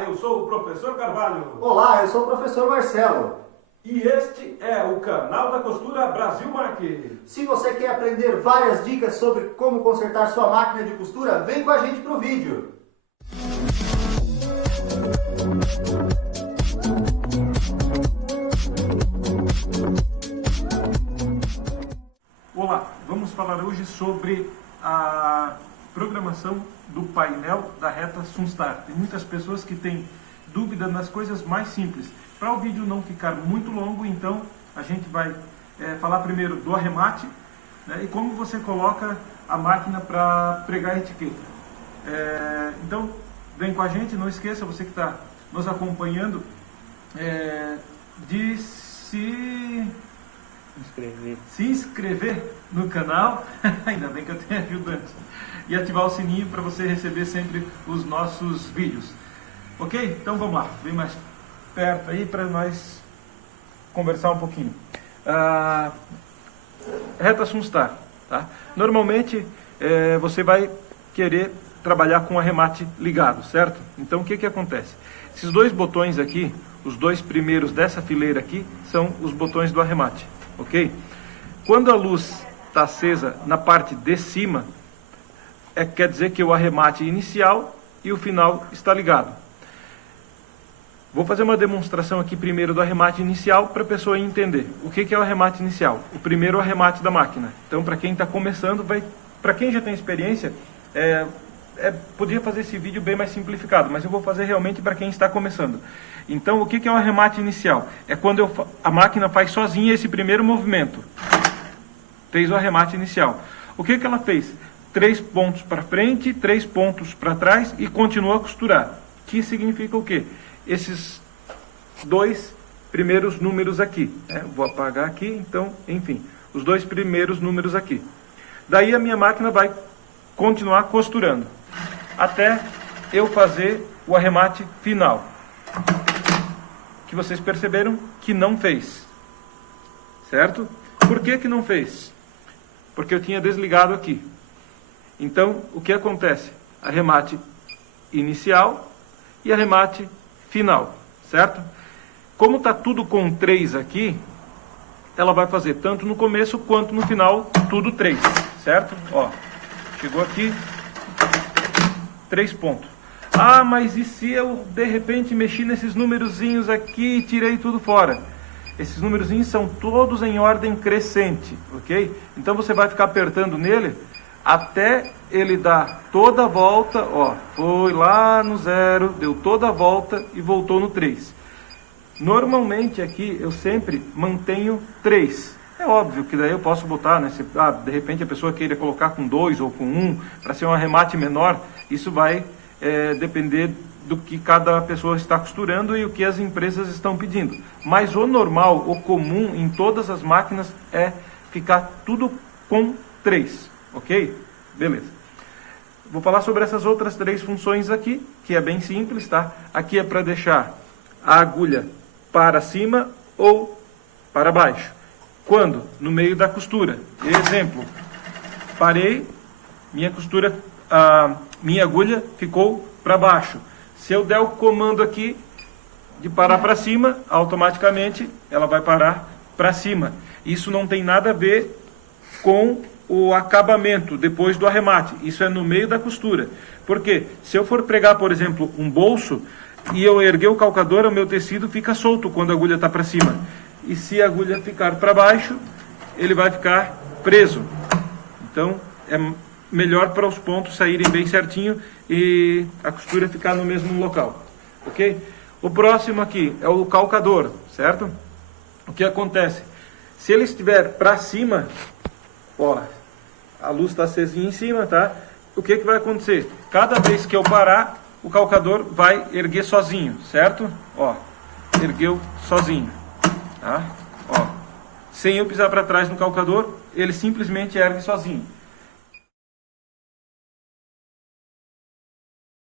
Olá, eu sou o professor Carvalho. Olá, eu sou o professor Marcelo. E este é o canal da Costura Brasil Mark. Se você quer aprender várias dicas sobre como consertar sua máquina de costura, vem com a gente pro vídeo. Olá, vamos falar hoje sobre a programação do painel da reta Sunstar. Tem muitas pessoas que têm dúvida nas coisas mais simples. Para o vídeo não ficar muito longo, então a gente vai falar primeiro do arremate, né, e como você coloca a máquina para pregar a etiqueta. Então vem com a gente, não esqueça, você que está nos acompanhando, de se inscrever no canal, ainda bem que eu tenho ajudante, e ativar o sininho para você receber sempre os nossos vídeos. Ok? Então vamos lá, vem mais perto aí para nós conversar um pouquinho. Reta Sunstar, tá? Normalmente você vai querer trabalhar com o arremate ligado, certo? Então o que acontece? Esses dois botões aqui, os dois primeiros dessa fileira aqui, são os botões do arremate, ok? Quando a luz está acesa na parte de cima, quer dizer que o arremate inicial e o final está ligado. Vou fazer uma demonstração aqui primeiro do arremate inicial para a pessoa entender. O que é o arremate inicial? O primeiro arremate da máquina. Então, para quem está começando, para quem já tem experiência, podia fazer esse vídeo bem mais simplificado, mas eu vou fazer realmente para quem está começando. Então, o que é o arremate inicial? É quando a máquina faz sozinha esse primeiro movimento. Fez o arremate inicial. O que ela fez? 3 pontos para frente, 3 pontos para trás e continua a costurar. Que significa o quê? Esses dois primeiros números aqui. Vou apagar aqui, então, enfim, os dois primeiros números aqui. Daí a minha máquina vai continuar costurando, até eu fazer o arremate final. Que vocês perceberam que não fez. Certo? Por que não fez? Porque eu tinha desligado aqui. Então, o que acontece? Arremate inicial e arremate final, certo? Como está tudo com 3 aqui, ela vai fazer tanto no começo quanto no final, tudo 3, certo? Ó, chegou aqui, 3 pontos. Ah, mas e se eu de repente mexi nesses numerozinhos aqui e tirei tudo fora? Esses numerozinhos são todos em ordem crescente, ok? Então você vai ficar apertando nele até ele dar toda a volta, ó, foi lá no 0, deu toda a volta e voltou no 3. Normalmente aqui eu sempre mantenho 3. É óbvio que daí eu posso botar, né, de repente a pessoa queira colocar com 2 ou com 1, para ser um arremate menor, isso vai depender do que cada pessoa está costurando e o que as empresas estão pedindo. Mas o normal, o comum em todas as máquinas é ficar tudo com 3. Ok? Beleza. Vou falar sobre essas outras 3 funções aqui, que é bem simples, tá? Aqui é para deixar a agulha para cima ou para baixo. Quando? No meio da costura. Exemplo, parei, minha agulha ficou para baixo. Se eu der o comando aqui de parar para cima, automaticamente ela vai parar para cima. Isso não tem nada a ver com o acabamento depois do arremate. Isso é no meio da costura. Porque se eu for pregar, por exemplo, um bolso e eu erguer o calcador, o meu tecido fica solto quando a agulha está para cima. E se a agulha ficar para baixo, ele vai ficar preso. Então é melhor para os pontos saírem bem certinho e a costura ficar no mesmo local. Ok? O próximo aqui é o calcador, certo? O que acontece? Se ele estiver para cima, ó, a luz está acesinha em cima, tá? O que vai acontecer? Cada vez que eu parar, o calcador vai erguer sozinho, certo? Ó, ergueu sozinho, tá? Ó, sem eu pisar para trás no calcador, ele simplesmente ergue sozinho.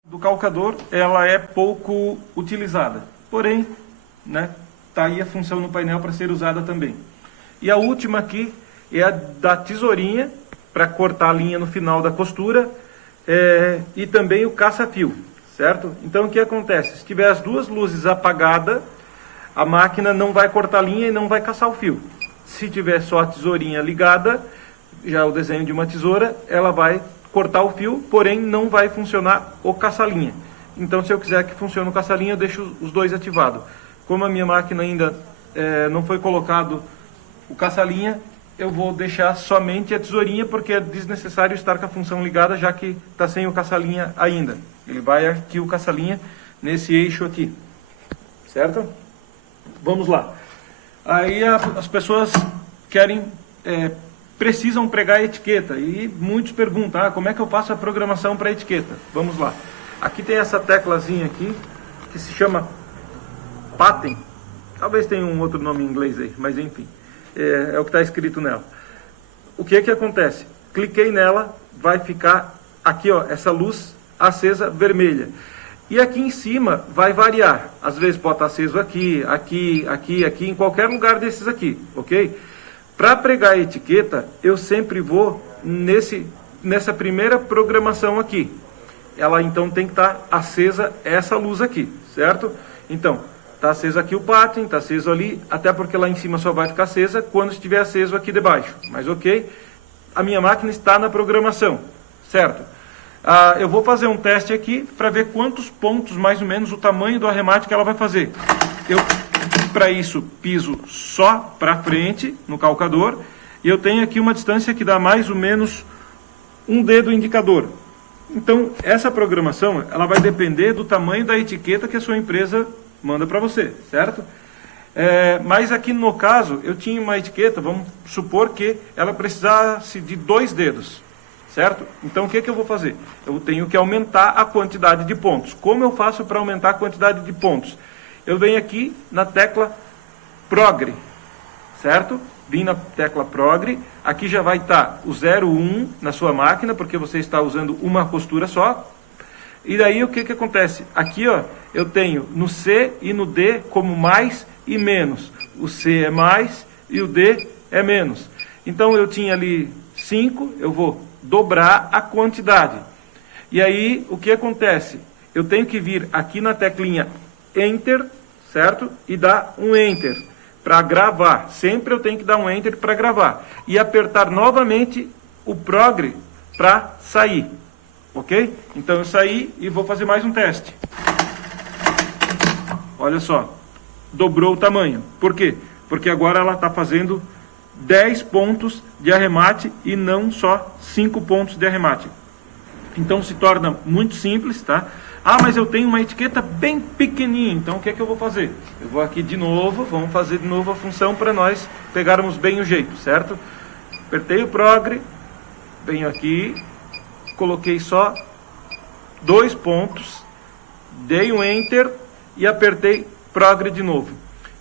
Do calcador, ela é pouco utilizada, porém, né, tá aí a função no painel para ser usada também. E a última aqui é a da tesourinha, para cortar a linha no final da costura, e também o caça-fio, certo? certo? Então o que acontece? Se tiver as duas luzes apagadas, a máquina não vai cortar linha e não vai caçar o fio. Se tiver só a tesourinha ligada, já o desenho de uma tesoura, ela vai cortar o fio, porém não vai funcionar o caça-linha. Então, se eu quiser que funcione o caça-linha, eu deixo os dois ativados. Como a minha máquina ainda não foi colocado o caça-linha, eu vou deixar somente a tesourinha, porque é desnecessário estar com a função ligada, já que está sem o caça-linha ainda. Ele vai aqui o caça-linha nesse eixo aqui, certo? Vamos lá. Aí as pessoas precisam pregar a etiqueta e muitos perguntam, como é que eu faço a programação para a etiqueta? Vamos lá. Aqui tem essa teclazinha aqui que se chama Pattern. Talvez tenha um outro nome em inglês aí, mas enfim, é o que está escrito nela. O que acontece? Cliquei nela, vai ficar aqui, ó, essa luz acesa vermelha. E aqui em cima vai variar. Às vezes pode estar aceso aqui, em qualquer lugar desses aqui, ok? Para pregar a etiqueta, eu sempre vou nessa primeira programação aqui. Ela então tem que estar acesa essa luz aqui, certo? Então, está aceso aqui o pattern, está aceso ali, até porque lá em cima só vai ficar acesa quando estiver aceso aqui debaixo. Mas ok, a minha máquina está na programação, certo? Eu vou fazer um teste aqui para ver quantos pontos, mais ou menos, o tamanho do arremate que ela vai fazer. Eu, para isso, piso só para frente no calcador. E eu tenho aqui uma distância que dá mais ou menos um dedo indicador. Então, essa programação, ela vai depender do tamanho da etiqueta que a sua empresa manda para você, certo? Mas aqui no caso, eu tinha uma etiqueta, vamos supor que ela precisasse de 2 dedos. Certo? Então, o que eu vou fazer? Eu tenho que aumentar a quantidade de pontos. Como eu faço para aumentar a quantidade de pontos? Eu venho aqui na tecla Progr, certo? Vim na tecla Progr, aqui já vai estar o 01 na sua máquina, porque você está usando uma costura só. E daí, o que acontece? Aqui, ó, eu tenho no C e no D como mais e menos. O C é mais e o D é menos. Então, eu tinha ali 5, eu vou dobrar a quantidade. E aí, o que acontece? Eu tenho que vir aqui na teclinha Enter, certo? E dar um Enter para gravar. Sempre eu tenho que dar um Enter para gravar. E apertar novamente o Progr para sair. Ok? Então eu saí e vou fazer mais um teste. Olha só. Dobrou o tamanho. Por quê? Porque agora ela está fazendo 10 pontos de arremate e não só 5 pontos de arremate. Então se torna muito simples, tá? Mas eu tenho uma etiqueta bem pequenininha, então o que eu vou fazer? Eu vou aqui de novo, vamos fazer de novo a função para nós pegarmos bem o jeito, certo? Apertei o Progr, venho aqui, coloquei só 2 pontos, dei um Enter e apertei Progr de novo.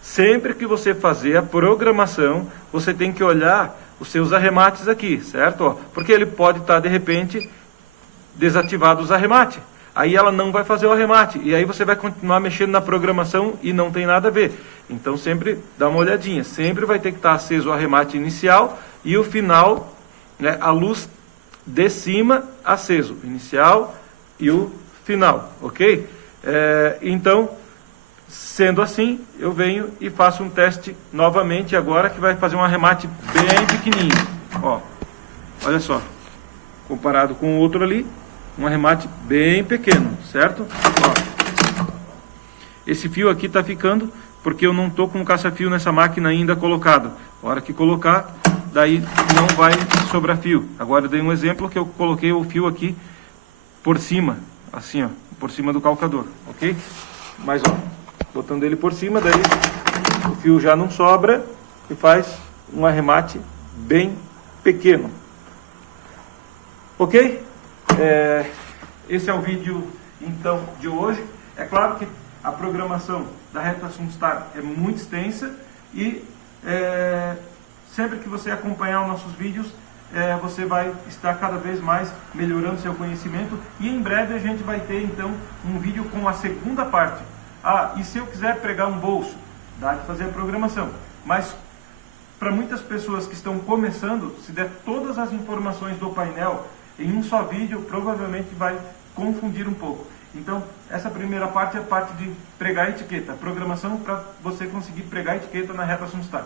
Sempre que você fazer a programação, você tem que olhar os seus arremates aqui, certo? Porque ele pode estar, de repente, desativado os arremates. Aí ela não vai fazer o arremate. E aí você vai continuar mexendo na programação e não tem nada a ver. Então sempre dá uma olhadinha. Sempre vai ter que estar aceso o arremate inicial e o final, né, a luz de cima aceso. Inicial e o final, ok? Então, sendo assim, eu venho e faço um teste novamente agora, que vai fazer um arremate bem pequenininho. Ó, olha só, comparado com o outro ali, um arremate bem pequeno, certo? Ó, esse fio aqui está ficando porque eu não estou com o caça-fio nessa máquina ainda colocado. A hora que colocar, daí não vai sobrar fio. Agora eu dei um exemplo que eu coloquei o fio aqui por cima, assim, ó, por cima do calcador, ok? Mas, ó, botando ele por cima, daí o fio já não sobra e faz um arremate bem pequeno. Ok? Esse é o vídeo, então, de hoje. É claro que a programação da Retro Sunstar é muito extensa e sempre que você acompanhar os nossos vídeos, você vai estar cada vez mais melhorando seu conhecimento e em breve a gente vai ter, então, um vídeo com a segunda parte. E se eu quiser pregar um bolso, dá de fazer a programação. Mas, para muitas pessoas que estão começando, se der todas as informações do painel em um só vídeo, provavelmente vai confundir um pouco. Então, Essa primeira parte é a parte de pregar a etiqueta, programação para você conseguir pregar a etiqueta na reta Sunstart.